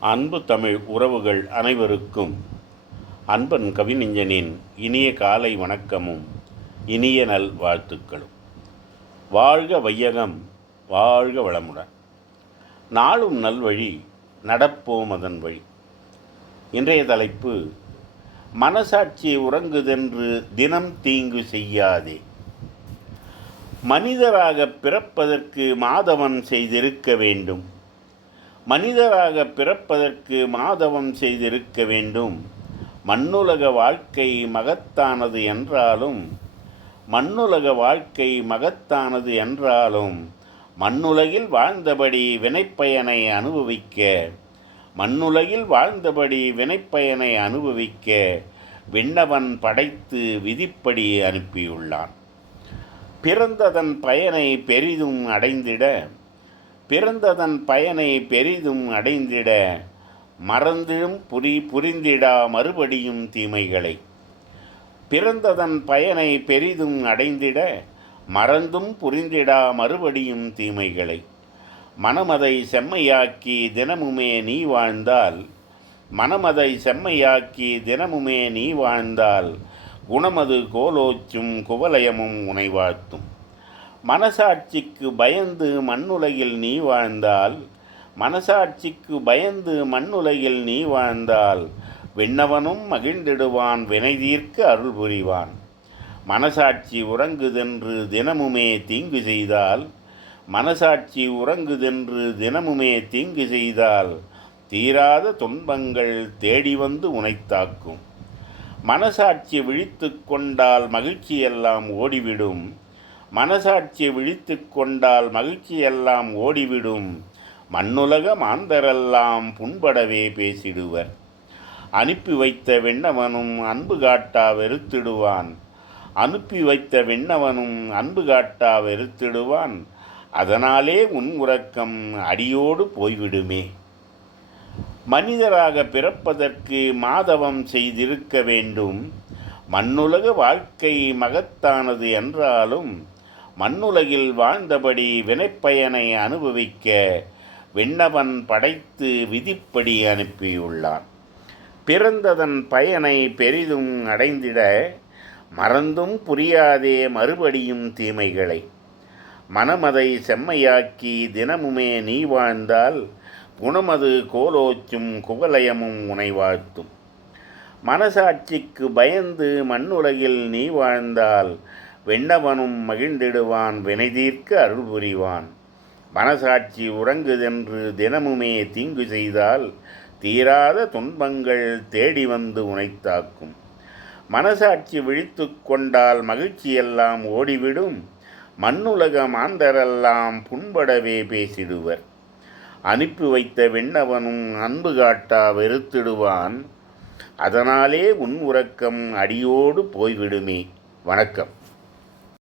அன்பு தமிழ் உறவுகள் அனைவருக்கும் அன்பன் கவிஞனின் இனிய காலை வணக்கமும் இனிய நல் வாழ்த்துக்களும். வாழ்க வையகம் வாழ்க வளமுடன். நாளும் நல்வழி நடப்போம் அதன் வழி. இன்றைய தலைப்பு மனசாட்சி உறங்குதென்று தினம் தீங்கு செய்யாதே. மனிதராக பிறப்பதற்கு மாதவன் செய்திருக்க வேண்டும். மனிதராக பிறப்பதற்கு மாதவம் செய்திருக்க வேண்டும். மண்ணுலக வாழ்க்கை மகத்தானது என்றாலும் மண்ணுலக வாழ்க்கை மகத்தானது என்றாலும் மண்ணுலகில் வாழ்ந்தபடி வினைப்பயனை அனுபவிக்க மண்ணுலகில் வாழ்ந்தபடி வினைப்பயனை அனுபவிக்க விண்ணவன் படைத்து விதிப்படி அனுப்பியுள்ளான். பிறந்ததன் பயனை பெரிதும் அடைந்திட பிறந்ததன் பயனை பெரிதும் அடைந்திட மறந்திடும் புரி புரிந்திடா மறுபடியும் தீமைகளை. பிறந்ததன் பயனை பெரிதும் அடைந்திட மறந்தும் புரிந்திடா மறுபடியும் தீமைகளை. மனமதை செம்மையாக்கி தினமுமே நீ வாழ்ந்தால் மனமதை செம்மையாக்கி தினமுமே நீ வாழ்ந்தால் குணமது கோலோச்சும் குவலயமும் உனைவாழ்த்தும். மனசாட்சிக்கு பயந்து மண்ணுலகில் நீ வாழ்ந்தால் மனசாட்சிக்கு பயந்து மண்ணுலகில் நீ வாழ்ந்தால் விண்ணவனும் மகிழ்ந்திடுவான் வினை தீர்க்க அருள் புரிவான். மனசாட்சி உறங்குதென்று தினமுமே தீங்கு செய்தால் மனசாட்சி உறங்குதென்று தினமுமே தீங்கு செய்தால் தீராத துன்பங்கள் தேடி வந்து உனைத்தாக்கும் மனசாட்சி விழித்து கொண்டால் மகிழ்ச்சியெல்லாம் ஓடிவிடும். மனசாட்சி விழித்து கொண்டால் மகிழ்ச்சியெல்லாம் ஓடிவிடும். மண்ணுலக மாந்தரெல்லாம் புண்படவே பேசிடுவர். அனுப்பி வைத்த வெண்ணவனும் அன்பு காட்டா வெறுத்திடுவான். அனுப்பி வைத்த வெண்ணவனும் அன்பு காட்டா வெறுத்திடுவான். அதனாலே உன் உறக்கம் அடியோடு போய்விடுமே. மனிதராக பிறப்பதற்கு மாதவம் செய்திருக்க வேண்டும். மண்ணுலக வாழ்க்கை மகத்தானது என்றாலும் மண்ணுலகில் வாழ்ந்தபடி வினைப்பயனை அனுபவிக்க விண்ணவன் படைத்து விதிப்படி அனுப்பியுள்ளான். பிறந்ததன் பயனை பெரிதும் அடைந்திட மறந்தும் புரியாதே மறுபடியும் தீமைகளை. மனமதை செம்மையாக்கி தினமுமே நீ வாழ்ந்தால் குணமது கோலோச்சும் குவலயமும் உனை வாழ்த்தும் மனசாட்சிக்கு பயந்து மண்ணுலகில் நீ வாழ்ந்தால் வெண்ணவனும் மகிழ்ந்திடுவான் வினைதீர்க்க அருள் புரிவான் மனசாட்சி உறங்குதென்று தினமுமே தீங்கு செய்தால் தீராத துன்பங்கள் தேடி வந்து உனைத்தாக்கும். மனசாட்சி விழித்து கொண்டால் மகிழ்ச்சியெல்லாம் ஓடிவிடும். மண்ணுலக மாந்தரெல்லாம் புண்படவே பேசிடுவர். அனுப்பி வைத்த விண்ணவனும் அன்பு காட்டா வெறுத்திடுவான். அதனாலே உன் உறக்கம் அடியோடு போய்விடுமே. வணக்கம்.